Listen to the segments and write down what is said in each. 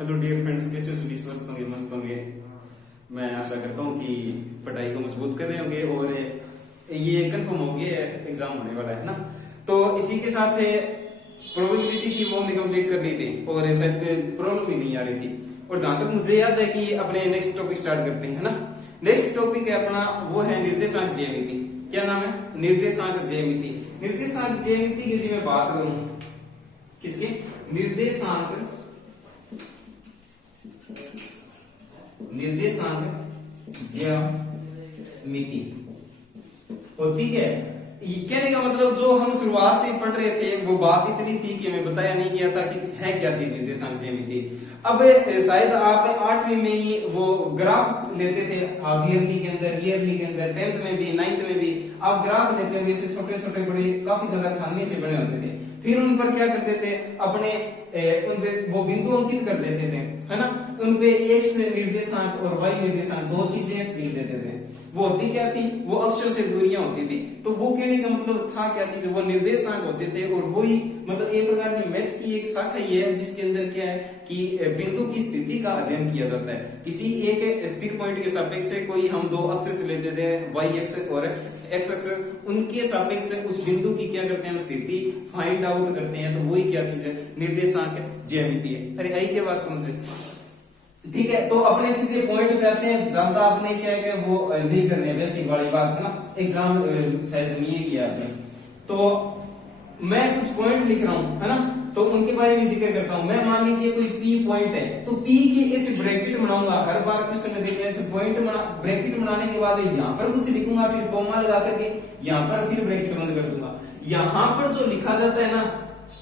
Hello dear friends, कैसे हो सभी? स्वस्थ होंगे, मस्त होंगे। मैं आशा करता हूँ कि पढ़ाई को मजबूत कर रहे होंगे और ये कंफर्म हो गया है एग्जाम होने वाला है ना। तो इसी के साथ प्रोबेबिलिटी की वो हमने कंप्लीट कर ली थी और शायद प्रॉब्लम ही नहीं आ रही थी। और जहां तक मुझे याद है कि अपने नेक्स्ट टॉपिक स्टार्ट करते हैं ना। नेक्स्ट टॉपिक है अपना, वो है निर्देशांक ज्यामिति। क्या नाम है? निर्देशांक ज्यामिति। निर्देशांक ज्यामिति की यदि मैं बात करूं, किसके? निर्देशांक ज्यामिति। और ठीक है, कहने का मतलब जो हम शुरुआत से पढ़ रहे थे वो बात इतनी थी कि हमें बताया नहीं गया था कि है क्या चीज निर्देशांक ज्यामिति। अब शायद आप 8वीं में ही वो ग्राफ लेते थे, हाफ ईयरली के अंदर, ईयरली के अंदर, 10th में भी, 9th में भी आप ग्राफ लेते होंगे। इससे छोटे छोटे बड़े काफी ज्यादा खाने से बने होते थे। फिर उन पर क्या करते थे, अपने उन पे वो बिंदु अंकित कर देते थे, है ना। उन पे एक्स निर्देशांक और वाई निर्देशांक दो चीजें लिख देते थे। वो होती क्या थी? वो अक्षरों से दूरियां होती थी। तो वो कहने का मतलब था क्या चीज? वो निर्देशांक होते थे। और वही मतलब एक प्रकार की मैथ की एक शाखा ये है जिसके अंदर क्या है कि बिंदु की स्थिति का अध्ययन किया जाता है। किसी एक स्थिर पॉइंट के सापेक्ष कोई हम दो अक्ष लेते थे, वाई अक्ष और एक्स अक्ष, उनके सापेक्ष उस बिंदु की क्या करते हैं, स्थिति फाइंड आउट करते हैं। तो वही क्या चीज है? निर्देशांक ज्यामिति है। अरे आई क्या बात समझ रहे? ठीक है, तो अपने सीधे पॉइंट पे आते हैं। ज्यादा आपने क्या है कि वो नहीं करने, बेसिक वाली बात है ना। एग्जाम शायद नहीं किया आपने, तो मैं कुछ पॉइंट लिख रहा हूं, है ना। तो उनके बारे में जिक्र करता हूं। मैं मान लीजिए कोई पी पॉइंट है, तो पी के ऐसे ब्रैकेट बनाऊंगा। हर बार क्वेश्चन में देखिए ऐसे पॉइंट ब्रैकेट बनाने के बाद यहाँ पर कुछ लिखूंगा, फिर कॉमा लगा करके यहाँ पर फिर ब्रैकेट बंद कर दूंगा। यहाँ पर जो लिखा जाता है ना,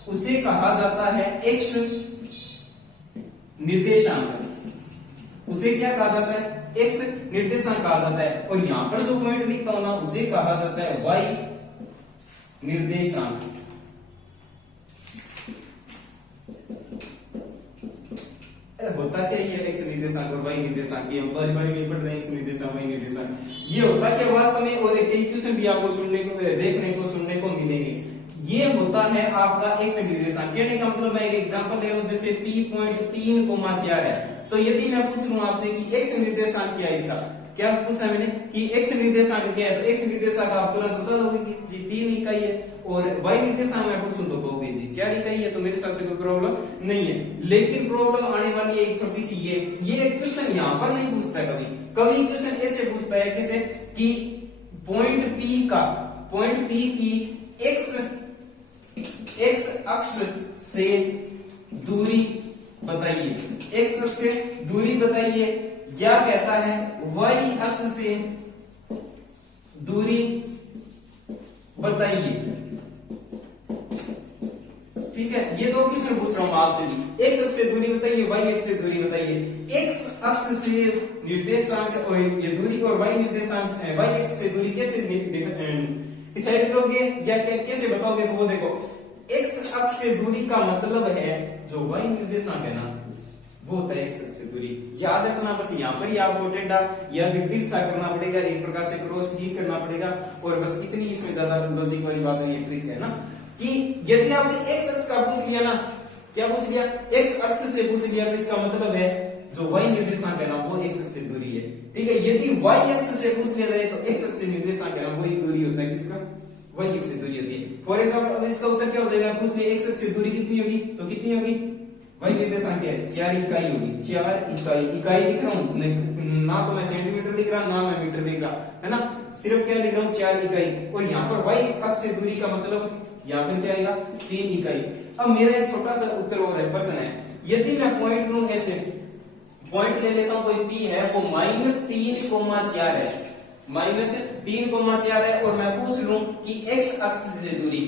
उसे कहा जाता है एक्स निर्देशांक। उसे क्या कहा जाता है? एक्स निर्देशांक कहा जाता है। और यहां पर जो पॉइंट लिखता हूं ना, उसे कहा जाता है वाई निर्देशांक। होता क्या ये एक्स निर्देशांक और वाई निर्देशांक? ये हम बारी बारी में पढ़ रहे हैं, एक्स निर्देशांक, वाई निर्देशांक। ये होता क्या वास्तव में? और कई क्वेश्चन भी आपको सुनने को, देखने को, सुनने को मिलेंगे। ये होता है आपका एक्स निर्देशांक। कहने का मतलब मैं एक एग्जांपल ले रहा हूं, जैसे पी पॉइंट 3,4 है। तो यदि मैं पूछ लूं आपसे कि एक्स निर्देशांक क्या है, इसका क्या पूछा मैंने कि एक्स निर्देशांक क्या है, तो एक्स निर्देशांक आप तुरंत बता दोगे कि जी 3 इकाई है। और वाई निर्देशांक मैं पूछूं तो कहोगे जी 4 इकाई है। तो मेरे हिसाब से कोई प्रॉब्लम नहीं है। लेकिन प्रॉब्लम आने वाली है एक छोटी सी, ये क्वेश्चन यहां पर नहीं पूछता है। कभी कभी क्वेश्चन ऐसे पूछता है कैसे कि पॉइंट पी की एक्स अक्ष से दूरी बताइए, एक्स अक्ष से दूरी बताइए, या कहता है वाई अक्ष से दूरी बताइए। ठीक है, ये दो क्वेश्चन पूछ रहा हूं आपसे भी। एक्स अक्ष से दूरी बताइए, वाई अक्ष से दूरी बताइए। एक्स अक्ष से निर्देशांक और ये दूरी, और वाई निर्देशांक वाई अक्ष से दूरी कैसे डिसाइड करोगे या कैसे बताओगे? तो वो देखो, एक्स अक्ष से दूरी का मतलब है जो वाई निर्देशांक है ना, वो होता है एक्स अक्ष से दूरी। याद रखना, बस यहाँ पर ही आपको टेढ़ा या निर्दिष्ट करना पड़ेगा, एक प्रकार से क्रॉस ही करना पड़ेगा। और बस इतनी इसमें ज्यादा लॉजिक वाली बात नहीं, ट्रिक है ना। कि यदि आपसे एक्स अक्ष का पूछ लिया ना, क्या पूछ लिया? एक्स अक्ष से पूछ लिया, तो इसका मतलब है जो वाई निर्देशांक है ना, वो एक्स अक्ष से दूरी है। ठीक है, यदि वाई अक्ष से पूछ लिया जाए तो एक्स अक्ष से निर्देशांक है ना, वही दूरी होता है। किसका? वाई अक्ष से दूरी होती है। फॉर एग्जाम्पल, अब इसका उत्तर क्या हो जाएगा? पूछ लिया एक्स अक्ष से दूरी कितनी होगी, तो कितनी होगी? वाई निर्देशांक है 4 इकाई होगी। 4 इकाई, इकाई लिख रहा हूं ना, तो मैं सेंटीमीटर लिख रहा, ना मैं मीटर लिख रहा, है ना। सिर्फ क्या लिख रहा हूं? 4 इकाई। और यहाँ पर वाई अक्ष से दूरी का मतलब यहाँ पर क्या आएगा? 3 इकाई। अब मेरा एक छोटा सा उत्तर और है, प्रश्न है, यदि मैं पॉइंट लूं, ऐसे पॉइंट ले लेता हूं, कोई पी है, वो -3,4 है, -3,4 है। और मैं पूछ लूं कि एक्स अक्ष से दूरी,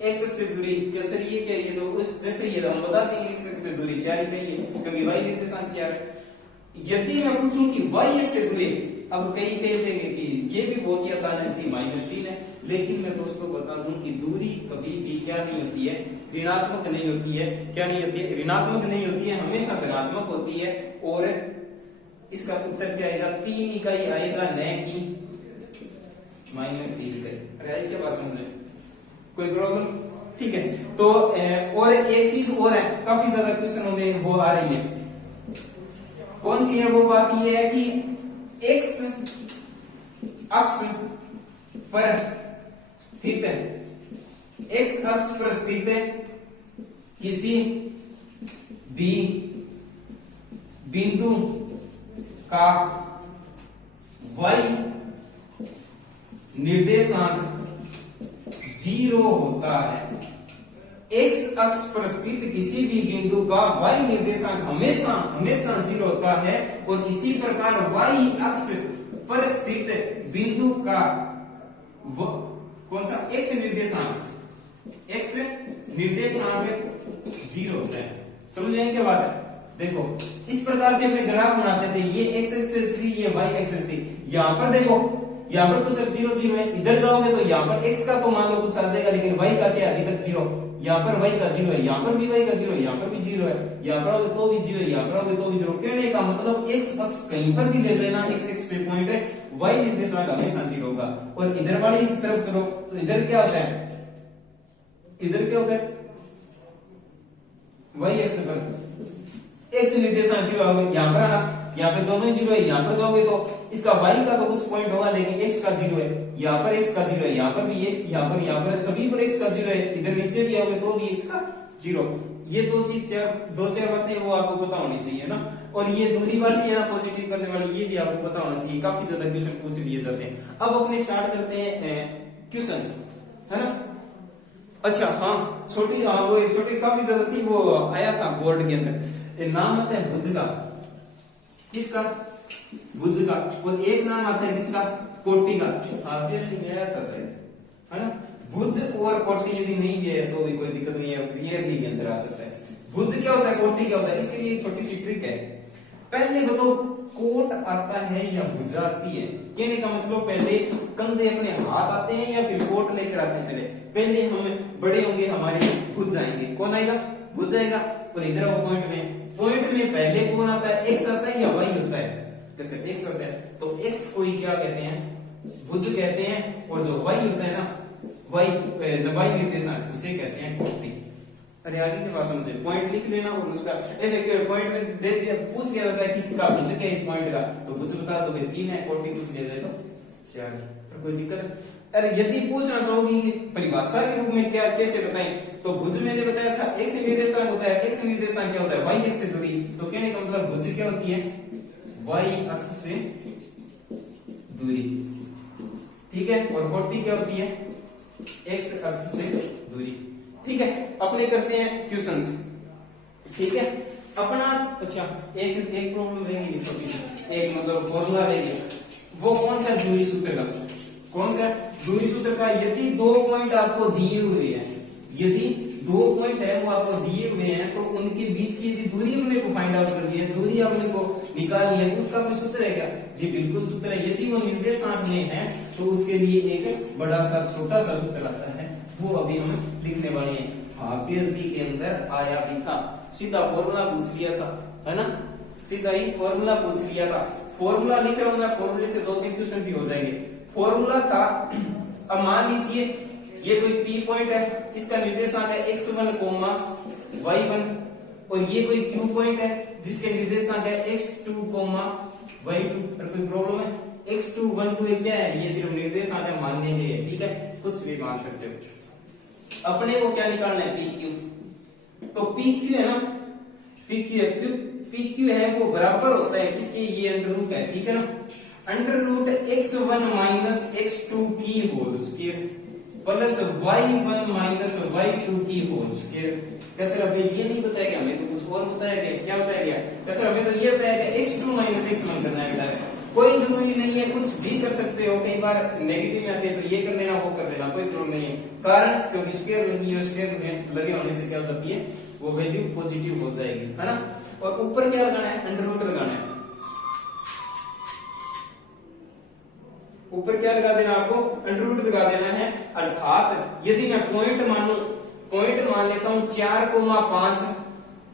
एक्स अक्ष से दूरी कैसे? ये क्या? ये तो उस जैसे ये हम बताते हैं एक्स अक्ष से दूरी 4 इकाई है, क्योंकि वाई निर्देशांक 4 है। यदि मैं पूछूं कि वाई अक्ष से दूरी, अब कई कहते हैं कि ये भी बहुत ही आसान है जी, -3 है। लेकिन मैं दोस्तों बता दूं कि दूरी कभी भी क्या नहीं होती है? ऋणात्मक नहीं होती है। क्या नहीं होती है? ऋणात्मक नहीं होती है, हमेशा धनात्मक होती है। और इसका उत्तर क्या आएगा? 3 इकाई आएगा, न कि -3 इकाई। अरे क्या बात समझ रहे? कोई प्रॉब्लम? ठीक है, तो और एक चीज और है, काफी ज्यादा क्वेश्चनों में वो आ रही है कौन सी है वो बात ये है कि एक्स अक्ष पर स्थित है, एक्स अक्ष पर स्थित है किसी भी बिंदु का y निर्देशांक 0 होता है। एक्स अक्ष पर स्थित किसी भी बिंदु का y निर्देशांक हमेशा हमेशा 0 होता है और इसी प्रकार y अक्ष पर स्थित बिंदु का कौन सा x निर्देशांक 0 होता है। समझ रहे हैं क्या बात है? देखो इस प्रकार से अपने ग्राफ बनाते थे, ये x एक्सिस थी, ये y एक्सिस थी। यहाँ पर देखो, यहाँ पर तो सिर्फ 0 0 है, इधर जाओगे तो यहाँ पर x का तो मान लो कुछ आ जाएगा, लेकिन y का क्या अभी तक 0, यहाँ पर y का 0 है, यहाँ पर भी y का 0 है, यहाँ पर भी 0 है, यहाँ पर आओगे तो भी 0 है, यहाँ पर आओगे तो भी 0। कहने का मतलब x अक्ष कहीं पर भी ले लेना, x एक्स पे पॉइंट है, y निर्देशांक हमेशा 0 होगा। और इधर वाली तरफ चलो तो इधर क्या होता है, इधर क्या होता है, y एक्स पर x निर्देशांक 0 होगा। यहाँ पर आना, यहाँ पे दोनों 0 है, यहाँ पर जाओगे तो इसका y का तो कुछ पॉइंट होगा, लेकिन x का 0 है, यहाँ पर x का 0 है, यहाँ पर भी x, यहाँ पर सभी पर x का 0 है, इधर नीचे भी आओगे तो भी x का 0। ये दो चार बातें वो आपको पता होनी चाहिए ना। और ये दूरी वाली है पॉजिटिव करने वाली, ये भी आपको पता होना चाहिए, काफी ज्यादा क्वेश्चन पूछ लिए जाते हैं। अब अपने स्टार्ट करते हैं क्वेश्चन, है ना। अच्छा हाँ, छोटी वो एक छोटी काफी ज्यादा थी, वो आया था बोर्ड के अंदर, नाम आता है भुज का, किसका, भुज का, और एक नाम आता है किसका, कोटि का। हाँ गया था शायद, है ना। भुज और कोटि यदि नहीं भी है तो भी कोई दिक्कत नहीं है, क्लियरली के अंदर आ सकता है। भुज क्या होता है, कोटि क्या होता है, इसके लिए एक छोटी सी ट्रिक है। पहले बताओ कोट आता है या भुजा आती है? कहने का मतलब पहले कंधे अपने हाथ आते हैं या फिर कोट लेकर आते हैं? पहले हम बड़े होंगे, हमारे भुज आएंगे, कौन आएगा, भुज आएगा। और इधर वो पॉइंट में पहले कौन आता है, एक्स आता है या वाई होता है? कैसे एक्स होता है, तो एक्स को ही क्या कहते हैं, भुज कहते हैं। और जो वाई होता है ना, वाई निर्देशांक, उसे कहते हैं कोटि। अरे आगे के पास समझे, पॉइंट लिख लेना और उसका ऐसे पॉइंट में दे दिया, पूछ लिया जाता है किसका भुज क्या इस पॉइंट का, तो भुज बता दो 3 है, कोटि पूछ लिया जाए तो 4, और कोई दिक्कत है? अरे यदि पूछना चाहोगी परिभाषा के रूप में क्या कैसे बताएं, तो भुज मैंने बताया था एक्स निर्देशांक होता है, एक्स निर्देशांक क्या होता है, वाई एक्स से दूरी। तो कहने का मतलब भुज क्या होती है, वाई अक्ष से दूरी, ठीक है। और कोटि क्या होती है, एक्स अक्ष से दूरी, ठीक है। अपने करते हैं क्वेश्चंस, ठीक है अपना। अच्छा एक प्रॉब्लम रहेगी छोटी सी, एक मतलब फॉर्मूला रहेगी, वो कौन सा, दूरी सूत्र का, कौन सा दूरी सूत्र का। यदि 2 पॉइंट आपको दिए हुए हैं, यदि 2 पॉइंट है वो आपको दिए हुए हैं, तो उनके बीच की यदि दूरी हमने को फाइंड आउट कर दी है, दूरी हमने को निकालनी है, तो उसका कोई सूत्र है क्या? जी बिल्कुल सूत्र है। यदि वो निर्देशांक में है तो उसके लिए एक बड़ा सा छोटा सा सूत्र आता है, वो अभी हम लिखने वाले हैं। भाग्यवती के अंदर आया भी था, सीधा फॉर्मूला पूछ लिया था, है ना, सीधा ही फॉर्मूला पूछ लिया था। फॉर्मूला लिख रहा हूं मैं, फॉर्मूले से 2-3 क्वेश्चन भी हो जाएंगे। फॉर्मूला था, अब मान लीजिए ये कोई पी पॉइंट है, इसका निर्देशांक है x1, y1, और ये कोई क्यू पॉइंट है जिसके निर्देशांक है x2, y2। और कोई प्रॉब्लम है, x2 1 2 क्या है, ये सिर्फ निर्देशांक है, मानने के लिए, ठीक है, कुछ भी मान सकते हो। अपने को क्या निकालना है, पी क्यू। तो पी क्यू है ना, पी क्यू है, पी क्यू है वो बराबर होता है किसके, ये अंडर रूट है, ठीक है ना, under root x1 minus x2 की whole square plus y1 minus y2 की होल स्क्वायर। कैसे अभी ये नहीं बताया गया, हमें तो कुछ और बताया गया, क्या बताया गया, कैसे हमें तो ये बताया गया x2 माइनस x1 करना है बेटा। कोई जरूरी नहीं है, कुछ भी कर सकते हो, कई बार नेगेटिव में आते हैं तो ये कर लेना, वो कर लेना, कोई प्रॉब्लम नहीं है। कारण क्योंकि स्क्वायर लगी है, स्क्वायर में लगे होने से क्या हो जाती है, वो वैल्यू पॉजिटिव हो जाएगी, है ना। और ऊपर क्या लगाना है, अंडर रूट लगाना है, ऊपर क्या लगा देना आपको, अंडर रूट लगा देना है। अर्थात यदि मैं पॉइंट मान लेता हूं 4,5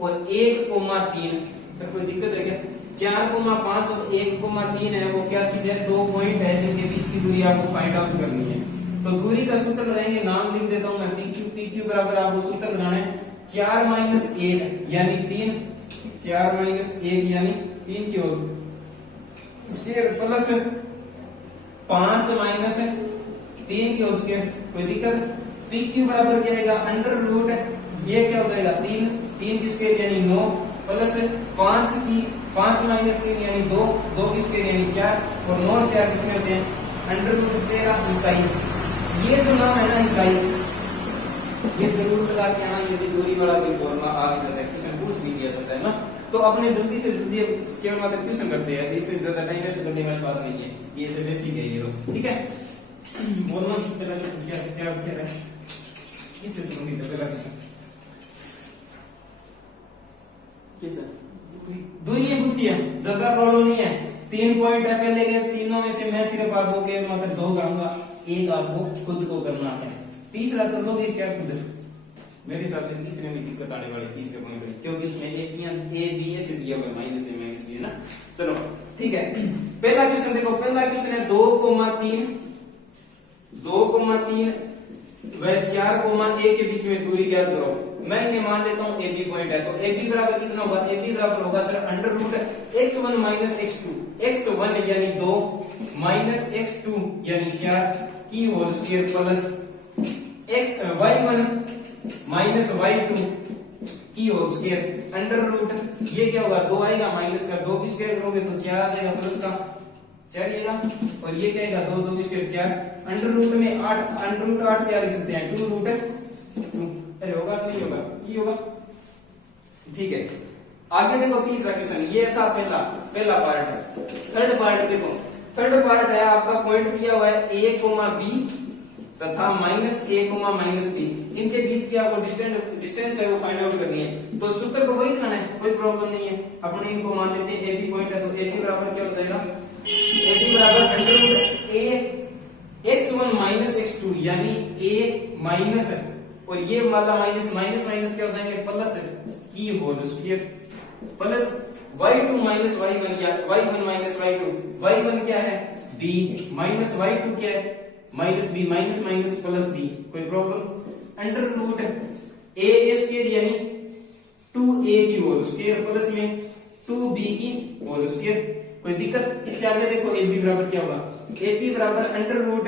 और 1,3, कोई दिक्कत है क्या? 4,5 और 1,3 है, वो क्या चीज है, 2 पॉइंट है जिनके बीच की दूरी आपको फाइंड आउट करनी है। तो दूरी का सूत्र लगाएंगे, नाम लिख देता हूं मैं, पी क्यू बराबर आपको सूत्र लगाना है 4 - 1 यानी 3 4 माइनस 1 यानी 3 की होल स्क्वायर प्लस 5 माइनस 3 की होल स्क्वायर। कोई दिक्कत? पी क्यू बराबर क्या आएगा अंडर रूट ये क्या हो जाएगा 3 की स्क्वायर यानी 9 प्लस 5 माइनस 3 यानी 2 की स्क्वायर यानी 4 और 9 4 कितने होते हैं अंडर रूट 13 इकाई। ये जो नाम है ना इकाई ये जरूर लगा के आना यदि दूरी वाला कोई फॉर्मूला आ भी जाता है क्वेश्चन पूछ भी दिया जाता है ना तो अपने जल्दी से जल्दी स्केल में क्वेश्चन करते हैं इससे ज्यादा टाइम वेस्ट करने वाली बात नहीं है ये से बेसिक है ये तो ठीक है। बोलना पहला क्या है इससे सुनूंगी तो पहला क्वेश्चन कैसा दूरी पूछी है ज्यादा प्रॉब्लम नहीं है 3 पॉइंट है पहले के तीनों में से मैं सिर्फ आपको के मतलब 2 करूंगा एक आपको खुद को करना है तीसरा कर लोगे क्या खुद मेरे हिसाब से तीसरे में दिक्कत आने वाली तीसरे पॉइंट में क्योंकि उसमें ए बी से दिया हुआ माइनस से माइनस भी है ना। चलो ठीक है पहला क्वेश्चन देखो पहला क्वेश्चन है 2,3 व 4,1 के बीच में दूरी ज्ञात करो। मैं इन्हें मान लेता हूं ए बी पॉइंट है तो ए बी बराबर कितना होगा ए बी बराबर होगा sir under root x1 minus x2 x1 यानी 2 माइनस x2 यानी 4 की whole square plus y1 minus y2 की होल स्क्वायर अंडर रूट ये क्या होगा 2 आएगा माइनस का 2 की स्क्वायर करोगे तो 4 आ जाएगा प्लस का 4 आएगा और ये क्या आएगा 2 की स्क्वायर 4 अंडर रूट में 8 अंडर रूट 8 क्या लिख सकते हैं 2 रूट 2 अरे होगा नहीं होगा ये होगा ठीक है। आगे देखो तीसरा क्वेश्चन ये था पहला पार्ट। थर्ड पार्ट देखो थर्ड पार्ट है आपका पॉइंट दिया हुआ है a, b तथा माइनस a, माइनस b इनके बीच की आपको डिस्टेंस है वो फाइंड आउट करनी है तो सूत्र को वही खाना है कोई प्रॉब्लम नहीं है। अपने इनको मान लेते हैं ab पॉइंट है तो ab बराबर क्या हो जाएगा ab बराबर under root a x1 minus x2 यानी a माइनस और ये वाला माइनस माइनस माइनस क्या हो जाएंगे प्लस की whole square plus y2 minus y1 या y1 माइनस y2 y1 क्या है b माइनस y2 क्या है minus b minus minus plus b कोई problem under root a square यानी 2a की होल स्क्वायर प्लस में 2b की होल स्क्वायर कोई दिक्कत। इसके आगे देखो ab बराबर क्या होगा ab बराबर अंडर रूट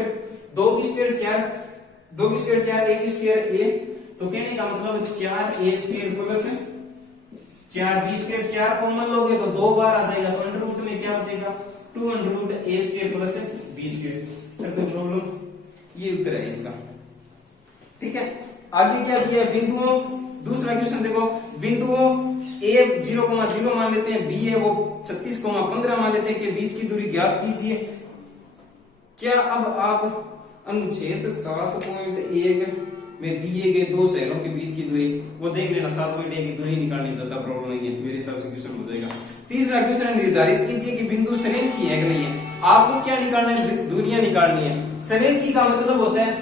2 की स्क्वायर 4 2 की स्क्वायर 4 a की स्क्वायर a तो कहने का मतलब 4a square plus 4b square 4 common लोगे तो 2 बार आ जाएगा तो अंडर रूट में क्या बचेगा 2 under root a square plus b square. कोई प्रॉब्लम ये उत्तर है इसका ठीक है। आगे क्या दिया है बिंदुओं दूसरा क्वेश्चन देखो बिंदुओं a 0,0 मान लेते हैं b है वो 36,15 मान लेते हैं के बीच की दूरी ज्ञात कीजिए। क्या अब आप अनुच्छेद 7.1 में दिए गए दो शहरों के बीच की दूरी वो देख लेना 7.1 की दूरी निकालनी ज्यादा प्रॉब्लम नहीं है मेरे हिसाब से क्वेश्चन हो जाएगा। तीसरा क्वेश्चन निर्धारित कीजिए कि बिंदु संरेखी है कि नहीं है। आपको क्या निकालना है दूरियां निकालनी है। संरेखी का मतलब होता है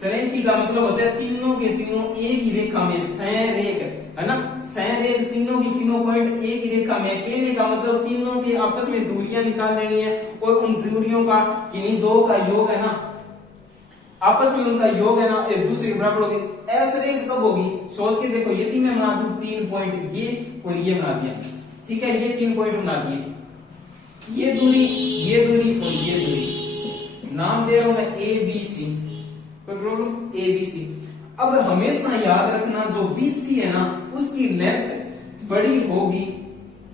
संरेखी का मतलब होता है तीनों के तीनों एक ही रेखा में संरेख है ना संरेख तीनों की तीनों पॉइंट एक ही रेखा में कहने का मतलब तीनों के आपस में दूरियां निकाल लेनी है और उन दूरियों का किन्हीं दो का योग है ना आपस में उनका योग है ना एक दूसरे के बराबर होगी। असरेख कब होगी सोच के देखो यदि मैं बना दूं 3 पॉइंट ये और ये बना दिया ठीक है ये 3 पॉइंट बना दिए ये दूरी और ये दूरी नाम दे रहा हूं मैं ए बी सी कोई प्रॉब्लम ए बी सी। अब हमेशा याद रखना जो BC है ना उसकी लेंथ बड़ी होगी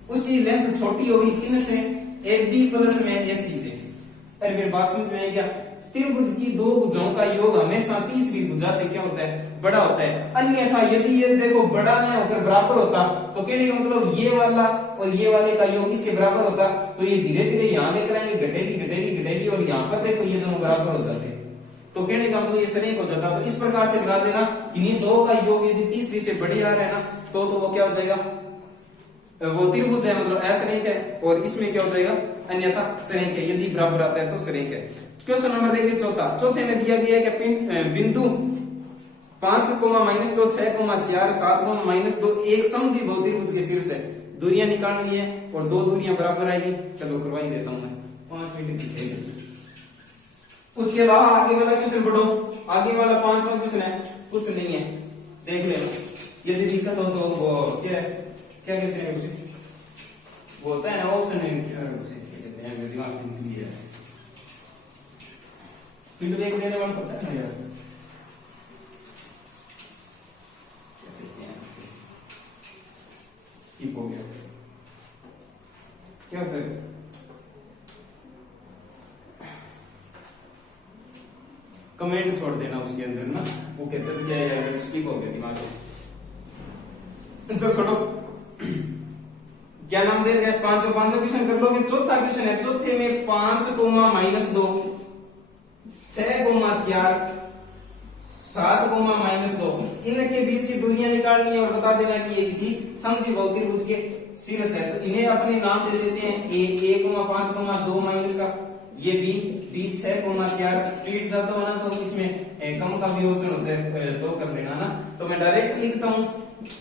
उसकी लेंथ छोटी होगी किन से AB प्लस में AC से। अरे मेरी बात समझ में आई क्या त्रिभुज की दो भुजाओं का योग हमेशा तीसरी भुजा से क्या होता है बड़ा होता है। अन्यथा यदि ये देखो बड़ा न होकर बराबर होता तो कहने का मतलब ये वाला और ये वाले का योग इसके बराबर होता तो ये धीरे धीरे यहाँ लेकर आएंगे घटेगी और यहाँ पर देखो ये दोनों बराबर हो जाते तो कहने का मतलब ये संरेख हो जाता। तो इस प्रकार से लगा देना इन्हीं दो का योग यदि तीसरी से बड़ी आ रहा है ना तो वो क्या हो जाएगा वो त्रिभुज है मतलब असंरेख है और इसमें क्या हो जाएगा अन्यथा संरेख है यदि बराबर आता है तो संरेख है। क्वेश्चन नंबर देखिए चौथे में दिया गया है कि बिंदु 5, -2 6, 4 7, -2 एक समद्विबाहु त्रिभुज के शीर्ष है दूरियां निकालनी है और दो दूरियां बराबर आएगी। चलो करवा ही देता हूं मैं 5 मिनट की। उसके अलावा आगे वाला क्वेश्चन पढ़ो आगे वाला 5वां क्वेश्चन है कुछ नहीं है देख लेना। यदि दिक्कत हो तो वो क्या क्या कहते हैं उसे, बोलता है ऑप्शन है उसे क्या कहते हैं, मेरे दिमाग में नहीं है, फीडबैक देने वाला पता है ना यार, क्या कहते हैं इसे, स्किप हो गया क्या फिर कमेंट छोड़ देना उसके अंदर ना, वो कहते थे क्या यार स्किप हो गया दिमाग में। छोड़ो, क्या नाम दे रहे हैं, पांचों क्वेश्चन कर लोगे। चौथा क्वेश्चन है, चौथे में 5 कोमा -2, 6 कोमा 4, 7 कोमा -2, इनके बीच की दूरियां निकालनी है और बता देना कि ये किसी समद्विबाहु त्रिभुज के शीर्ष है। तो इन्हें अपने नाम दे देते हैं, a 5,2 माइनस का, ये b 6,4। स्प्लिट जाता हो ना तो इसमें कम का भी ऑप्शन होता है, तो कर लेना ना। तो मैं डायरेक्ट लिखता हूं,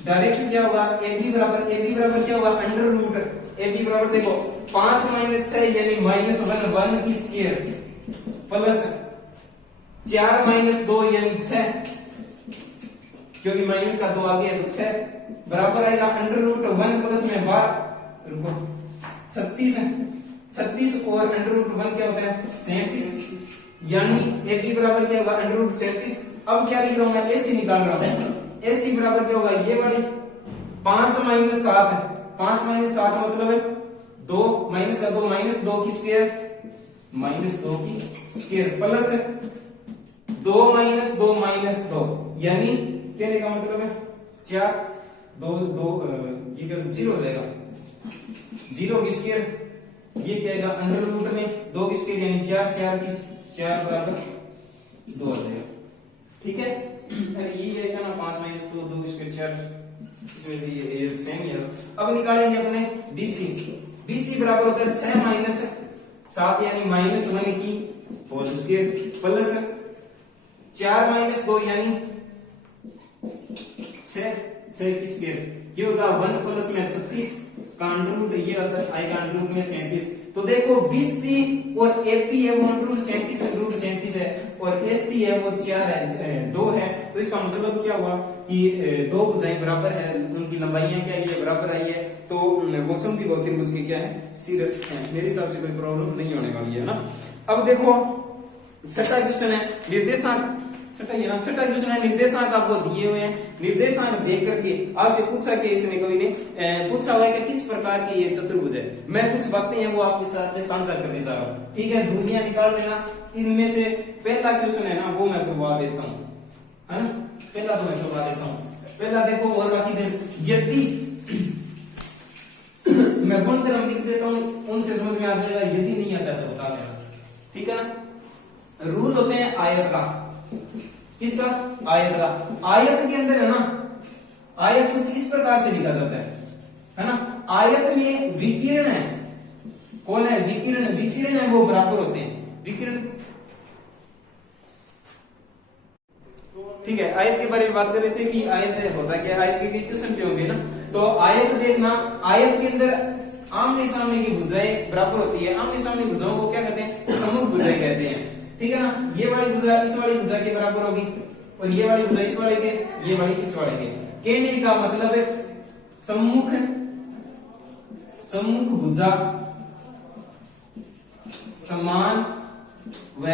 डायरेक्ट क्या होगा, ab बराबर क्या होगा, अंडर रूट ab बराबर देखो 5 - 6 यानी -1 की स्क्वायर प्लस 4 - 2 यानी 6, क्योंकि माइनस का 2 आगे है तो 6 बराबर आएगा अंडर रूट 1 प्लस में 12, रुको 36 और अंडर रूट 1 क्या होता है 37, यानी ab बराबर क्या होगा अंडर रूट 37। अब क्या लिख रहा हूं मैं, ac निकाल रहा हूं, ac बराबर क्या होगा, ये वाली 5 - 7 है, 5 - 7 मतलब है 2 माइनस का 2 -2 की स्क्वायर प्लस 2 - 2 -2 यानी कहने का मतलब है 4 2 ये क्या 0 हो जाएगा, 0 की स्क्वायर, ये क्या आएगा अंडर रूट में 2 की स्क्वायर यानी 4 बराबर 2 आ जाएगा, ठीक है। अरे ये आएगा ना 5 - 2 की स्क्वायर 4, इसमें से ये सेम ही है। अब निकालेंगे अपने BC बराबर होता है 6 - 7 यानी -1 की होल स्क्वायर प्लस 4 - 2 यानी 6 की स्क्वायर, ये होता है 1 प्लस में 36 का अंडर रूट, ये होता है आई का अंडर रूट में 37। तो देखो BC और AP है वो अंडर रूट 37 है और AC है वो 2 है। तो इसका मतलब क्या हुआ कि 2 भुजाएं बराबर है, उनकी लंबाइयां क्या है बराबर आई है, तो वो समद्विबाहु त्रिभुज के क्या है शीर्ष है। मेरे हिसाब से कोई प्रॉब्लम नहीं होने वाली है ना। अब देखो छठा क्वेश्चन है निर्देशांक, छठा क्वेश्चन है निर्देशांक आपको दिए हुए हैं, निर्देशांक देख करके आपसे पूछा कि इसने कवि ने पूछा हुआ है कि किस प्रकार की ये चतुर्भुज है। मैं कुछ बातें हैं वो आपके साथ में साझा करने जा रहा हूं, ठीक है। दूरियां निकाल लेना, इनमें से पहला क्वेश्चन है ना वो मैं करवा देता हूं, है ना, पहला तो मैं करवा देता हूं। पहला देखो और बाकी देखो, यदि मैं कौन तरह लिख देता हूं उनसे समझ में आ जाएगा, यदि नहीं आता तो बता देना, ठीक है ना। रूल होते हैं आयत का, किसका, आयत का। आयत के अंदर है ना, आयत कुछ इस प्रकार से लिखा जाता है ना। आयत में विकिरण है, कौन है विकिरण है वो बराबर होते हैं, विकिरण, ठीक है। आयत के बारे में बात कर रहे थे कि आयत होता क्या, आयत के क्वेश्चन पे होंगे ना। तो आयत देखना, आयत के अंदर आमने सामने की भुजाएं बराबर होती है, आमने सामने भुजाओं को क्या कहते हैं सम्मुख भुजाएं कहते हैं, ठीक है ना। ये वाली भुजा इस वाली भुजा के बराबर होगी और ये वाली भुजा इस वाले के, ये वाली इस वाले के। कहने का मतलब है सम्मुख भुजा समान व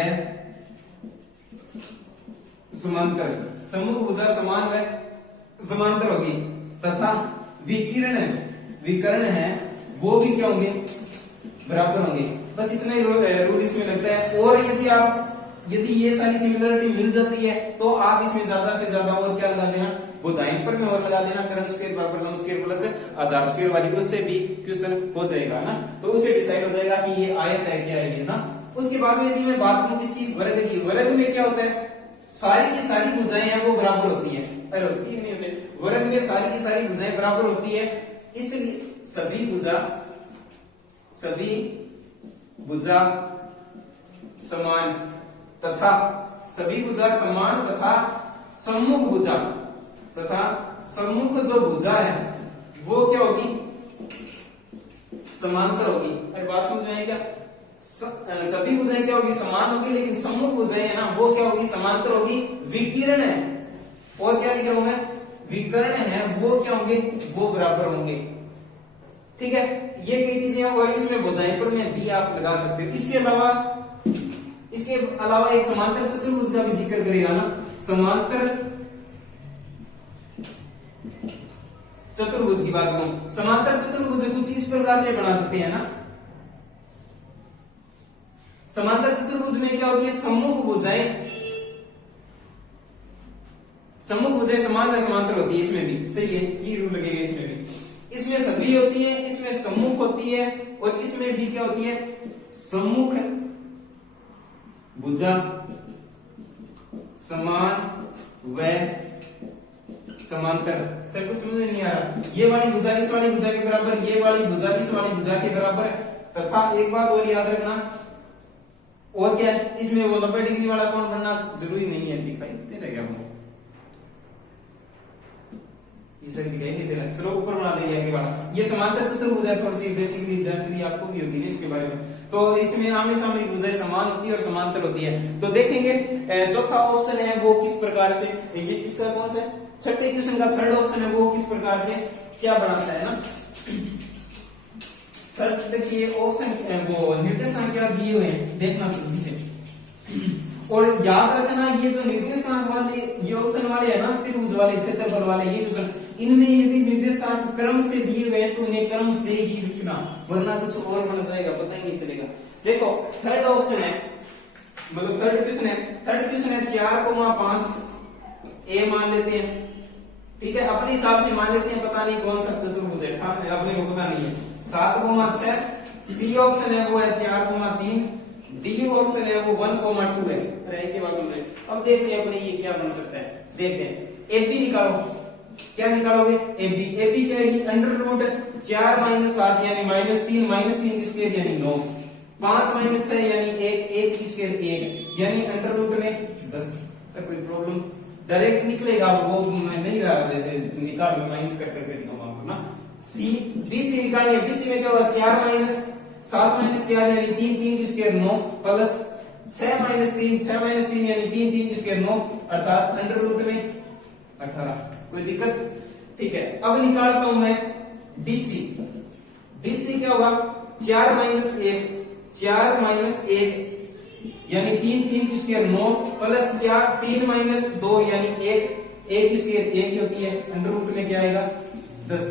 समांतर, सम्मुख भुजा समान व समांतर होगी तथा विकर्ण है वो भी क्या होंगे बराबर होंगे। बस इतना ही रूल इसमें लगता है। और यदि ये सारी सिमिलरिटी मिल जाती है तो आप इसमें ज्यादा से ज्यादा और क्या लगा देना, बुधाइन पर में और लगा देना, कर्ण स्क्वायर बराबर लंब स्क्वायर प्लस आधार स्क्वायर वाली, उससे भी क्वेश्चन हो जाएगा ना। तो उससे डिसाइड हो जाएगा कि ये आयत है क्या है ये ना। उसके बाद में यदि मैं बात करूं किसकी, वर्ग की, वर्ग में क्या होता है सारी की सारी भुजाएं हैं वो बराबर होती है, अरे होती नहीं होती, वर्ग में सारी की सारी भुजाएं बराबर होती है, इसलिए सभी भुजा समान तथा सम्मुख जो भुजा है वो क्या होगी समांतर होगी। अरे बात समझ में आई क्या, सभी भुजाएं क्या होगी समान होगी, लेकिन सम्मुख भुजाएं है ना वो क्या होगी समांतर होगी, विकिरण है। और क्या लिख रहा हूं मैं विकर्ण है वो क्या होंगे, वो बराबर होंगे। ठीक है, ये कई चीजें और इसमें बताएं पर मैं भी आप लगा सकते हो। इसके अलावा एक समांतर चतुर्भुज का भी जिक्र करेगा ना, समांतर चतुर्भुज की बात करूं, समांतर चतुर्भुज कुछ इस प्रकार से बना देते हैं ना। समांतर चतुर्भुज में क्या होती है, सम्मुख भुजाएं समान समांतर होती है, इसमें भी सही है, ये रूल लगेगा इसमें भी। इसमें सभी होती है, इसमें सम्मुख होती है और इसमें भी क्या होती है, सम्मुख भुजा समान व समांतर। सर कुछ समझ नहीं आ रहा, ये वाली भुजा इस वाली भुजा के बराबर, ये वाली भुजा इस वाली भुजा के बराबर, तथा एक बात और याद रखना, और क्या है इसमें वो 90 डिग्री वाला कोण बनना जरूरी नहीं है, दिखाई दे रहा है आपको, इसे दिखाई नहीं दे रहा, चलो ऊपर बना देंगे आगे वाला। ये समांतर चतुर्भुज है, थोड़ी सी बेसिकली जानकारी आपको भी होगी ना इसके बारे में। तो इसमें आमने सामने भुजाएं समान होती है और समांतर होती है। तो देखेंगे चौथा ऑप्शन है वो किस प्रकार से, ये इसका कौन सा छठे क्वेश्चन का थर्ड ऑप्शन है वो किस प्रकार से क्या बनाता है ना। थर्ड देखिए ऑप्शन वो निर्देशांक क्या दिए हुए हैं, देखना से और याद रखना, ये जो निर्देशांक वाले ये ऑप्शन वाले है ना, त्रिभुज वाले क्षेत्रफल वाले, ये जो इनमें यदि निर्देशांक क्रम से दिए हुए हैं तो उन्हें क्रम से ही लिखना, वरना कुछ और बन जाएगा, पता ही नहीं चलेगा। देखो थर्ड ऑप्शन है, मतलब थर्ड क्वेश्चन है 4,5 ए मान लेते हैं। ठीक है, अपने हिसाब से मान लेते हैं, पता नहीं कौन सा चतुर्भुज है, अपने को पता नहीं है। 7,6 सी ऑप्शन है वो है 4,3, डी ऑप्शन है वो 1,2 है। के बाद अब देखते हैं अपने ये क्या बन सकता है, देखते हैं। एबी निकालो, क्या निकालोगे, एबी क्या है, अंडर रूट 4 - 7 यानी -3 की स्क्वायर यानी 9, 5 - 6 यानी 1 की स्क्वायर 1 यानी अंडर रूट में 10। तो कोई प्रॉब्लम डायरेक्ट निकलेगा, वो नहीं रहा जैसे निकाल माइनस करके दिखाऊंगा आपको ना। सी बीसी निकालिए, बीसी में क्या होगा, 4 - 7 - 4 यानी 3 की स्क्वायर 9 प्लस 6 - 3 यानी 3 की स्क्वायर 9 अर्थात अंडर रूट में 18। कोई दिक्कत, ठीक है। अब निकालता हूं मैं डीसी, डीसी क्या होगा, 4 - 1 यानी 3 की स्क्वायर 9 प्लस 3 - 2 यानी 1 की स्क्वायर 1 ही होती है, अंडर रूट में क्या आएगा 10।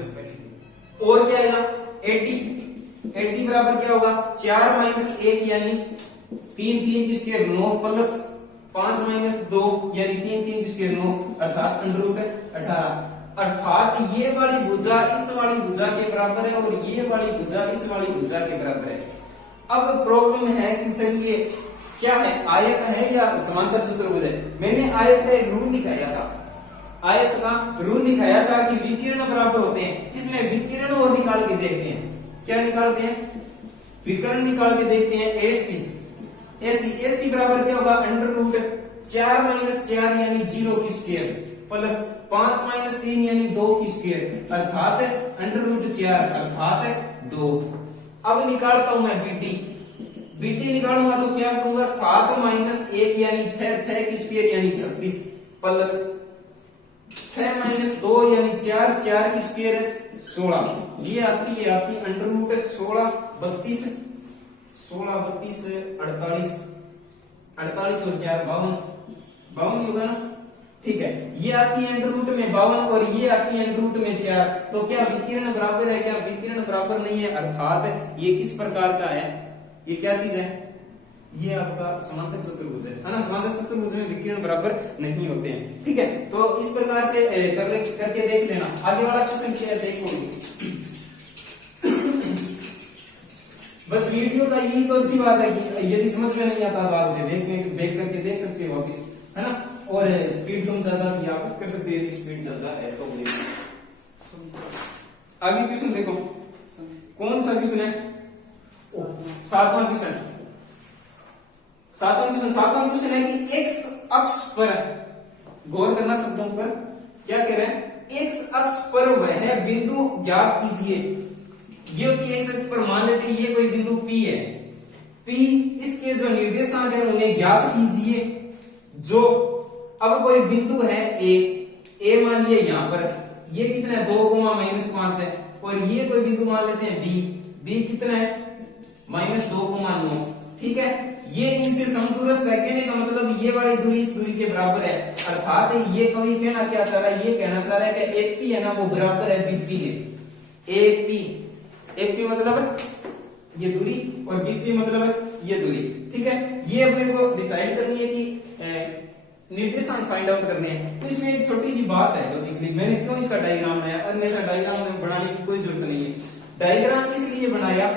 और क्या आएगा 80 बराबर क्या होगा, 4 - 1 यानी 3 की स्क्वायर 9 प्लस 5 - 2 यानी 3 की स्क्वायर 9 अर्थात अंडर रूट 18। अर्थात ये वाली भुजा इस वाली भुजा के बराबर है और ये वाली भुजा इस वाली भुजा के बराबर है। अब प्रॉब्लम है कि सर ये क्या है, आयत है या समांतर चतुर्भुज है। मैंने आयत का एक रूल दिखाया था, आयत का रूल दिखाया था कि विकिरण बराबर होते हैं। इसमें विकिरण और निकाल के देखते हैं, क्या निकालते हैं, विकर्ण निकाल के देखते हैं। एसी बराबर क्या होगा, अंडर रूट 4 - 4 यानी 0 की स्क्वायर प्लस 5 - 3 यानी 2 की स्क्वायर अर्थात अंडर रूट 4 अर्थात 2। अब निकालता हूं मैं बीटी निकालूंगा तो क्या करूंगा, 7 - 1 यानी 6 की स्क्वायर यानी 36 प्लस 6 - 2 यानी 4 की स्क्वायर 16। ये आपकी अंडर रूट 16 32 48 और 4 52 होगा ना। ठीक है, ये आती है अंडर रूट में 52 और ये आती है अंडर रूट में 4। तो क्या विकिरण बराबर है, क्या विकिरण बराबर नहीं है, अर्थात ये किस प्रकार का है, ये क्या चीज है, ये आपका समांतर चतुर्भुज है ना। समांतर चतुर्भुज में विकिरण बराबर नहीं होते हैं। ठीक है, तो इस प्रकार से करके देख लेना। आगे वाला क्वेश्चन क्या है देखो। बस वीडियो का यही तो अच्छी बात है कि यदि समझ में नहीं आता तो आप इसे देख करके देख सकते हो वापिस, है ना। और स्पीड कम ज्यादा भी आप कर सकते हैं, स्पीड ज्यादा है तो आगे क्वेश्चन देखो, कौन सा क्वेश्चन है, 7वां क्वेश्चन है कि एक्स अक्ष पर, गौर करना शब्दों पर, क्या कह रहे हैं, एक्स अक्ष पर वह बिंदु ज्ञात कीजिए। ये होती है एक्स अक्ष पर, मान लेते हैं ये कोई बिंदु P है, P इसके जो निर्देशांक है उन्हें ज्ञात कीजिए। जो अब कोई बिंदु है ए मान लिया यहाँ पर, ये कितना है 2,-5 है, और ये कोई बिंदु मान लेते हैं बी, बी कितना है -2,9, ठीक है। ये इनसे समदूरस्थ है, कहने का मतलब ये वाली दूरी इस दूरी के बराबर है, अर्थात ये कवि कहना क्या चाह रहा है, ये कहना चाह रहा है कि एपी है ना वो बराबर है बीपी के। एपी, एपी मतलब ये दूरी और बीपी मतलब ये दूरी, ठीक है। ये अपने को डिसाइड करनी है कि निर्देशांक फाइंड आउट करने हैं। तो इसमें एक छोटी सी बात है लॉजिकली, मैंने क्यों इसका डायग्राम बनाया, अन्यथा डायग्राम बनाने की कोई जरूरत नहीं है। डायग्राम इसलिए बनाया,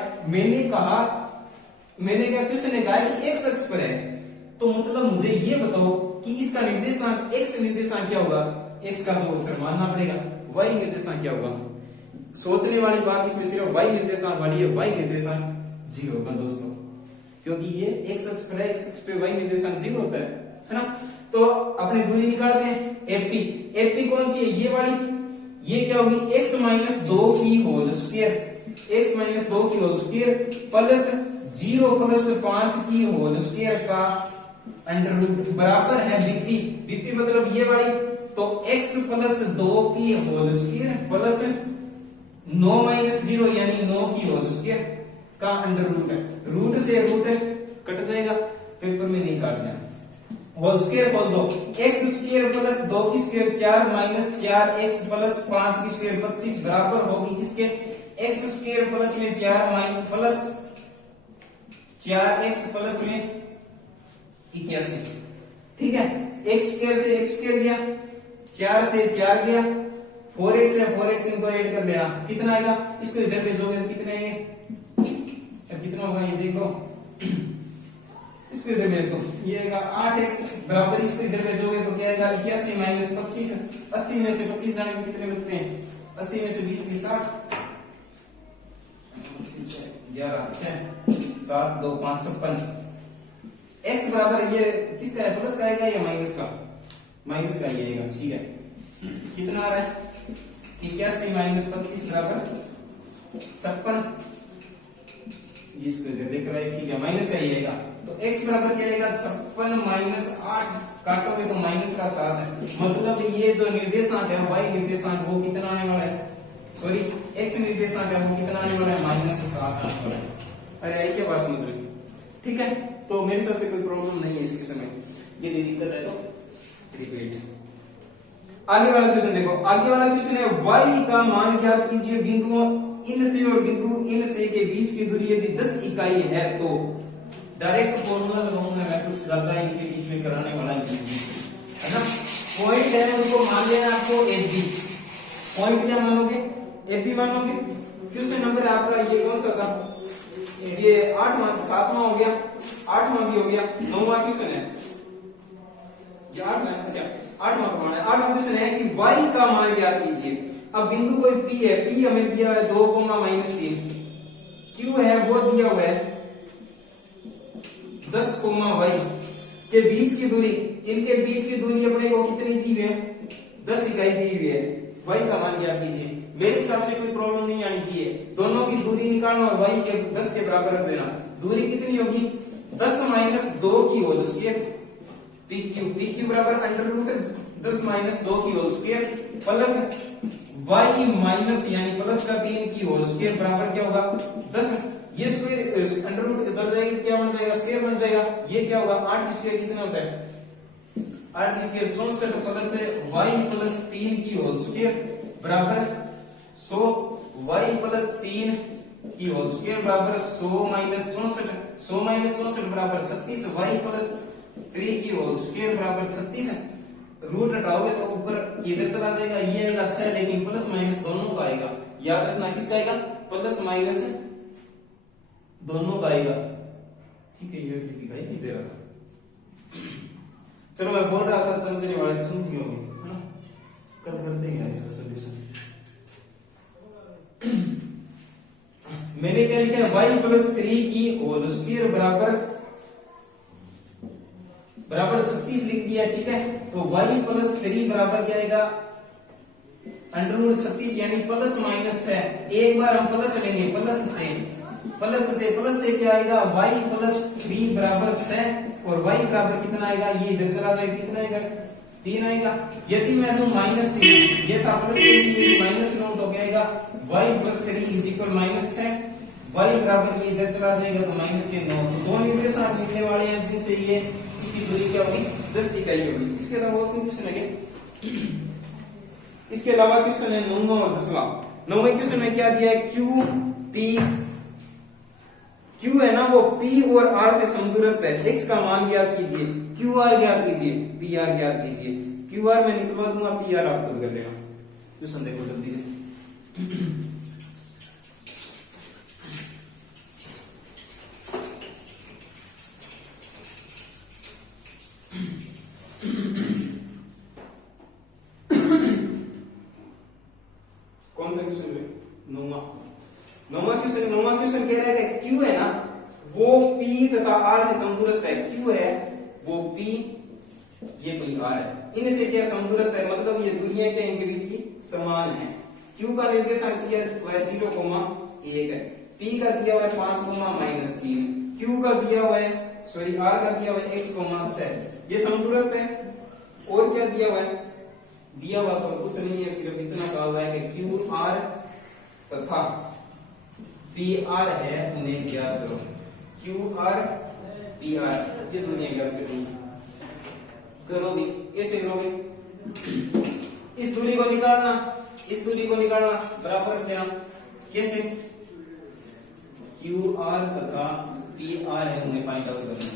मैंने क्या क्वेश्चन ने कहा कि x अक्ष पर है, तो मतलब मुझे ये बताओ कि इसका निर्देशांक x निर्देशांक क्या होगा, x का तो अक्षर मानना पड़ेगा, y निर्देशांक क्या होगा। सोचने वाली बात इसमें सिर्फ y निर्देशांक वाली है, y निर्देशांक 0 होगा दोस्तों, क्योंकि ये x अक्ष पर है, x अक्ष पे y निर्देशांक 0 होता है ना। तो अपनी दूरी निकालते हैं, एपी, एपी कौन सी है, ये वाली, ये क्या होगी x - 2 की होल स्क्वायर, x - 2 की होल स्क्वायर प्लस 0 + 5 की होल स्क्वायर का अंडर रूट बराबर है बीपी, बीपी मतलब ये वाली, तो x + 2 की होल स्क्वायर प्लस 9 - 0 यानी 9 की होल स्क्वायर का अंडर रूट है, रूट से रूट कट जाएगा, पेपर में नहीं काटना है। होल स्क्वायर खोल दो, x स्क्वायर प्लस 2 की स्क्वायर 4 - 4x प्लस 5 की स्क्वायर 25 बराबर होगी किसके, x स्क्वायर प्लस में 4 प्लस 4x प्लस में 81, ठीक है। x स्क्वायर से x स्क्वायर गया, 4 से 4 गया, 4x है 4x इनको ऐड कर लेना, कितना आएगा, इसको इधर भेजोगे तो कितने आएंगे, कितना होगा ये देख लो, इसको इधर भेज दो, ये आएगा 8x बराबर, इसको इधर भेजोगे तो क्या आएगा 81 - 25, 80 में से 25 जाने में कितने बचते हैं, 80 में से 20 की 60, 25 है 11 6 7 2 5 56, x बराबर ये किसका है, प्लस का आएगा या माइनस का, माइनस का ही आएगा, ठीक है। कितना आ रहा है 81 - 25 बराबर 56, इसको इधर लिख रहा है, ठीक है, माइनस का ही आएगा, तो x बराबर क्या आएगा 56 - 8 काटोगे तो माइनस का 7 है, मतलब ये जो निर्देशांक है y निर्देशांक वो कितना आने वाला है, सॉरी x निर्देशांक है वो कितना आने वाला है, -7 आने वाला है। अरे आई क्या बात समझ रहे, ठीक है। तो मेरे हिसाब से कोई प्रॉब्लम नहीं है इसके समय, ये दिक्कत है तो रिपीट। आगे वाला क्वेश्चन देखो, आगे वाला क्वेश्चन है y का मान ज्ञात कीजिए, बिंदुओं इन से और बिंदु इन से के बीच की दूरी यदि 10 इकाई है तो, डायरेक्ट फॉर्मूला लगाऊंगा मैं, कुछ ज्यादा इनके बीच में कराने वाला है ना। पॉइंट है उनको मान लेना आपको AB, पॉइंट क्या मानोगे, AB मानोगे। क्वेश्चन नंबर आपका ये कौन सा था, ये 8वां 7वां हो गया, 8वां भी हो गया, 9वां क्वेश्चन है ये 8वां, अच्छा 8वां का मान है। 8वां क्वेश्चन है कि y का मान ज्ञात कीजिए। अब बिंदु कोई P है, P हमें दिया है 2, -3, Q है वो दिया हुआ है 10, y के बीच की दूरी, इनके बीच की दूरी अपने को कितनी दी हुई है 10 इकाई दी हुई है, y का मान ज्ञात कीजिए। मेरे हिसाब से कोई प्रॉब्लम नहीं आनी चाहिए, दोनों की दूरी निकालना और y के 10 के बराबर रख देना। दूरी कितनी होगी 10 - 2 की होल स्क्वायर, PQ बराबर अंडर रूट 10 - 2 की whole square plus y minus यानी प्लस का 3 की होल स्क्वायर बराबर क्या होगा 10, ये स्क्वायर अंडर रूट इधर जाएगा क्या बन जाएगा, स्क्वायर बन जाएगा। ये क्या होगा 8 की स्क्वायर कितना होता है, 8 की स्क्वायर 64 प्लस y प्लस 3 की होल स्क्वायर बराबर 100, y प्लस 3 की होल स्क्वायर बराबर 100 - 64, 100 - 64 बराबर 36, y प्लस 3 की होल स्क्वायर बराबर 36। रूट हटाओगे तो ऊपर इधर चला जाएगा, ये आएगा, अच्छा है, लेकिन प्लस माइनस दोनों का आएगा, याद रखना किसका आएगा, प्लस माइनस दोनों का आएगा, ठीक है। ये दिखाई नहीं दे रहा था, चलो मैं बोल रहा था समझने वाले सुनती होंगे, है ना, कल करते हैं इसका सॉल्यूशन। मैंने क्या लिखा है y प्लस 3 की होल स्क्वायर बराबर 36 लिख दिया, ठीक है। तो y प्लस 3 बराबर क्या आएगा अंडर रूट 36 यानी प्लस माइनस 6, एक बार हम प्लस लेंगे, प्लस से क्या आएगा y प्लस 3 बराबर 6 और y बराबर कितना आएगा, ये इधर चला जाएगा, कितना आएगा 3 आएगा। यदि मैं दूं -3, ये था +3, ये -9 तो क्या आएगा y + 3 = -6, y बराबर ये इधर चला जाएगा तो -9। तो दो निर्देशांक मिलने वाले हैं जिनसे ये इसकी दूरी क्या होगी 10 इकाई होगी। इसके अलावा और क्वेश्चन है, इसके अलावा क्वेश्चन है 9वां और 10वां। 9वें क्वेश्चन में क्या दिया है, Q है ना वो P और R से समदूरस्थ है। x का मान ज्ञात कीजिए, QR ज्ञात कीजिए, PR ज्ञात कीजिए। QR मैं निकलवा दूंगा, PR आप खुद कर लेना। क्वेश्चन देखो जल्दी से। कौन सा क्वेश्चन है? 9वां क्वेश्चन कह रहा है कि Q है ना वो P तथा R से समदूरस्थ है। Q है वो P, ये कोई R है, इनसे क्या समदूरस्थ है, मतलब ये दूरियां क्या इनके बीच की समान है। Q का निर्देशांक दिया हुआ है 0,1 है, P का दिया हुआ है 5,-3, Q का दिया हुआ है R का दिया हुआ है x,6, ये समदूरस्थ है। और क्या दिया हुआ है, दिया हुआ तो कुछ नहीं है, सिर्फ इतना कहा हुआ है कि QR तथा PR है उन्हें ज्ञात करो। QR PR ये दुनिया ज्ञात करनी करोगे, कैसे करोगे, इस दूरी को निकालना, इस दूरी को निकालना बराबर देना, कैसे, QR तथा PR है उन्हें फाइंड आउट करना।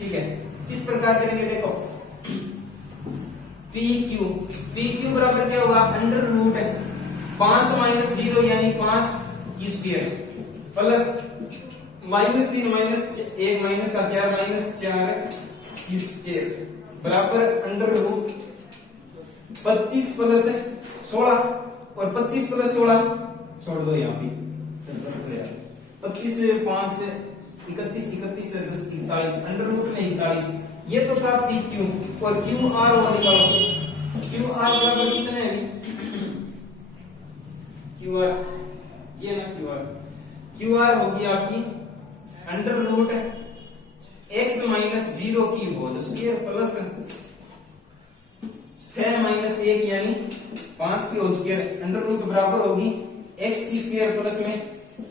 ठीक है, इस प्रकार करेंगे, देखो PQ बराबर क्या होगा, √5 - 0 यानी 5 स्क्वायर प्लस -3 -1 -4 -4 स्क्वायर बराबर √25 + 16 और 25 + 16 छोड़ दो यहाँ पे, 25 5 31 31 से 10 41 √41, ये तो था PQ और QR वो निकालो। QR बराबर कितने है, QR ये ना QR होगी आपकी √x - 0 की होल स्क्वायर प्लस 6 - 1 यानी 5 की होल स्क्वायर, √ बराबर होगी x की स्क्वायर प्लस में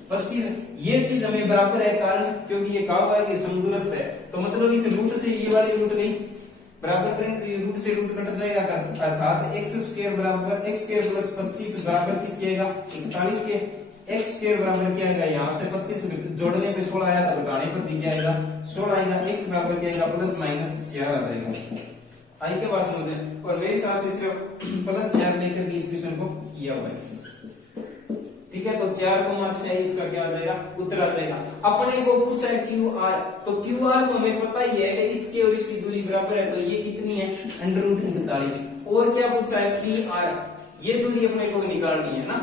25। ये चीज हमें बराबर है, कारण क्योंकि ये कहा हुआ है कि समदूरस्थ है, तो मतलब इस रूट से ये वाली रूट नहीं बराबर करें तो ये रूट से रूट कट जाएगा, अर्थात x² बराबर x² + 25 बराबर किसके आएगा 41 के। x² बराबर क्या आएगा, यहाँ से 25 जोड़ने पे 16 आया था, घटाने पर भी क्या आएगा 16 आएगा। x बराबर क्या आएगा ±4 आ जाएगा। आई के पास मुझे, और मेरे हिसाब से सिर्फ +4 लेकर के इस क्वेश्चन को किया हुआ है। ठीक है, तो 4,6 इसका क्या आ जाएगा, उत्तर आ जाएगा। अपने को पूछा है QR, तो QR तो हमें पता ही है कि इसके और इसकी दूरी बराबर है, तो ये कितनी है √41। और क्या पूछा है PR, ये दूरी अपने को निकालनी है ना,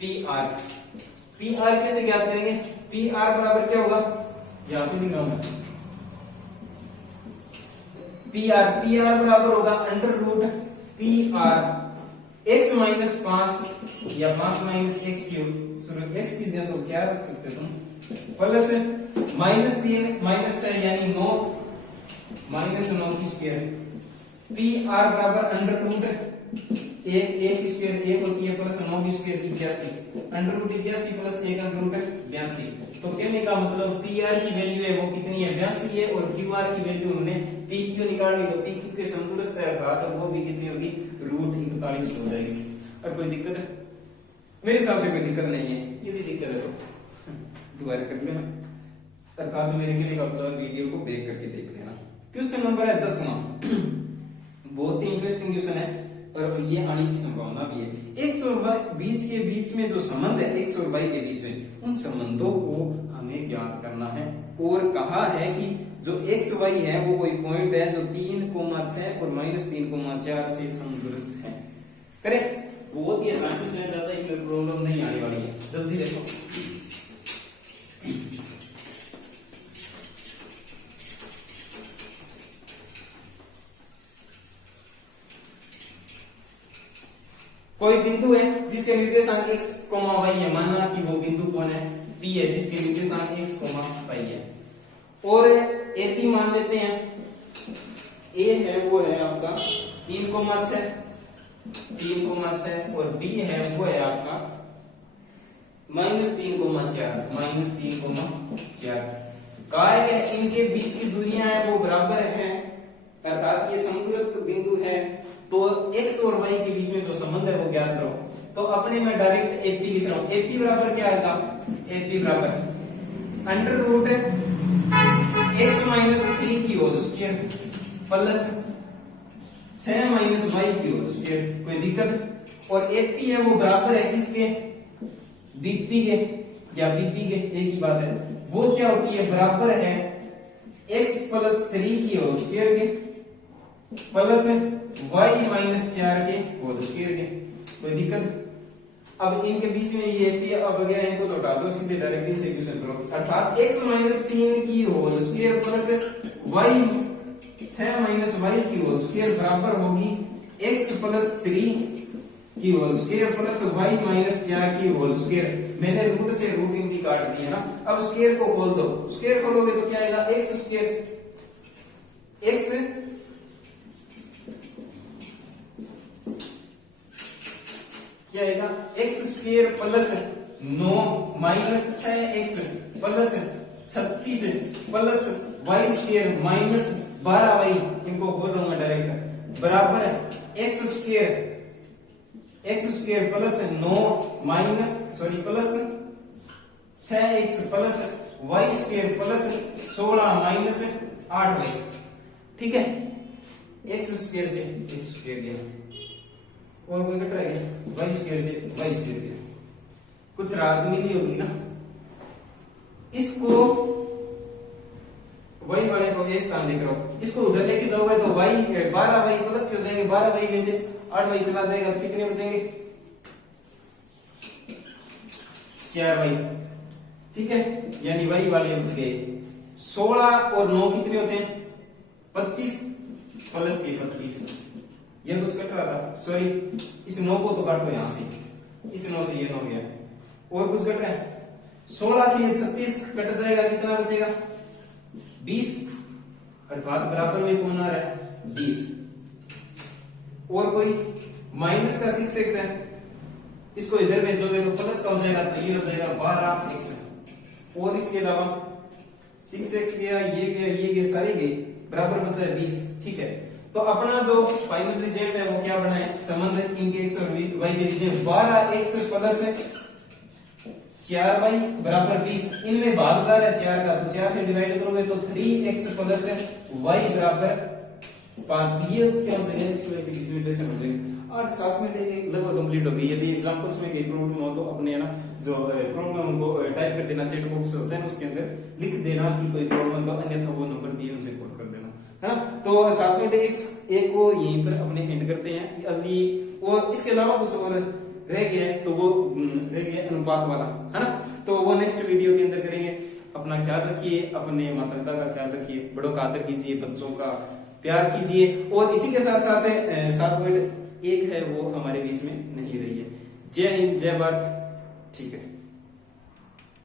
PR कैसे ज्ञात करेंगे, PR बराबर क्या होगा, यहाँ पे निकालना PR बराबर होगा √PR x - 5 या 5 - x3, x की जगह तो 4 रख सकते तुम, प्लस -3 - 6 यानी 9 -9 की स्क्वायर। PR बराबर एक स्क्वायर 1 होती है प्लस 9 की स्क्वायर 81, √81 प्लस 1 √82। तो कहने का मतलब PR की वैल्यू है वो कितनी है 82 है, और QR की वैल्यू हमने PQ निकालनी, तो PQ के समदूरस्थ है तो वो भी कितनी होगी √41 हो जाएगी। और कोई दिक्कत है, मेरे हिसाब से कोई दिक्कत नहीं है, यदि दिक्कत है तो दोबारा कर लेना, अर्थात मेरे के लिए अपलोड वीडियो को बैक करके देख लेना। क्वेश्चन नंबर है 10वां, बहुत ही इंटरेस्टिंग क्वेश्चन है और ये आने की संभावना भी है। x और y बीच में जो संबंध है, x और y के बीच में, उन संबंधों को हमें ज्ञात करना है। और कहा है कि जो x y है वो कोई पॉइंट है जो 3,6 और -3,4 से समदूरस्थ है। करें, बहुत ही आसान क्वेश्चन है, ज्यादा इसमें प्रॉब्लम नहीं आने वाली है। जल्दी देखो, कोई बिंदु है जिसके निर्देशांक x, y है, मानना कि वो बिंदु कौन है P है जिसके निर्देशांक x, y है, और AP मान लेते हैं। ए है वो है आपका 3,6 और बी है वो है आपका -3,4 कहा है कि इनके बीच की दूरियां है वो बराबर है, अर्थात ये समदूरस्थ बिंदु है, तो x और y के बीच में जो संबंध है वो ज्ञात करो। तो अपने मैं डायरेक्ट एपी लिख रहा हूं। एपी बराबर क्या आएगा? एपी बराबर √x - 3 की होल स्क्वायर प्लस 6 - y की होल स्क्वायर। कोई दिक्कत? और एपी है वो बराबर है किसके? बीपी के या बीपी के, एक ही बात है। वो क्या होती है? बराबर है x + 3 की होल स्क्वायर के प्लस y - 4 के होल स्क्वायर के। कोई दिक्कत? अब इनके बीच में ये एपी अब वगैरह इनको तो हटा दो, सीधे डायरेक्ट इंटीग्रेशन करो, अर्थात x - 3 की whole square plus y 6 - y की होल स्क्वायर बराबर होगी x + 3 की होल स्क्वायर प्लस y - 4 की होल स्क्वायर। मैंने रूट से रूट इनकी काट दी है ना। अब स्क्वायर को खोल दो, स्क्वायर खोलोगे तो क्या आएगा? x स्क्वायर x क्या आएगा? x square plus 9 minus 6x plus 36 plus y square minus 12y, इनको बोल रहा हूं मैं डायरेक्ट, बराबर है x square plus 9 plus 6x plus y square plus 16 minus 8y। ठीक है, x स्क्वायर से x स्क्वायर गया और कोई घट रहा है? y स्क्वायर से y स्क्वायर गया। कुछ राहत मिली होगी ना। इसको y वाले को ये स्थान देख रहा हूं, इसको उधर लेके जाओगे तो y 12y प्लस के हो जाएंगे, 12y में से 8y चला जाएगा तो कितने बचेंगे? 4y। ठीक है, यानी y वाले बच गए। 16 और 9 कितने होते हैं? 25 प्लस के 25। ये कुछ कट रहा था, सॉरी, इस 9 को तो काटो यहां से, इस 9 से ये 9 गया। और कुछ कट रहा है? 16 से ये 36 कट जाएगा, कितना बचेगा? 20, अर्थात बराबर में कौन आ रहा है? 20। और कोई माइनस का 6x है, इसको इधर भेजोगे तो प्लस का हो जाएगा, तो ये हो जाएगा 12x। और इसके अलावा 6x गया, ये गया, ये गया, सारे गए, बराबर बचा है 20। ठीक है, तो अपना जो फाइनल रिजल्ट है वो क्या बना है? संबंध इनके x और y के बीच 12x प्लस 4y बराबर 20। इनमें भाग जा रहा है 4 का, तो 4 से डिवाइड करोगे तो 3x प्लस y बराबर 5। ये क्या हो जाएगा? x y के बीच में रिलेशन हो जाएगा। 8-7 मिनट लगभग कंप्लीट हो गई। यदि एग्जांपल्स में कोई प्रॉब्लम हो तो अपने है ना जो प्रॉब्लम उनको टाइप कर देना, चैट बॉक्स होता है ना उसके अंदर लिख देना कि कोई प्रॉब्लम तो, अन्यथा वो नंबर दिए उनसे कॉल कर देना, है ना। तो 7 मिनट एक को यहीं पर अपने एंड करते हैं अभी। और इसके अलावा कुछ और रह गया है तो वो रह गया अनुपात वाला, है ना। तो वो नेक्स्ट वीडियो के अंदर करेंगे। अपना ख्याल रखिए, अपने माता पिता का ख्याल रखिए, बड़ों का आदर कीजिए, बच्चों का प्यार कीजिए। और इसी के साथ साथ 7.1 है वो हमारे बीच में नहीं रही है। जय हिंद, जय भारत। ठीक है।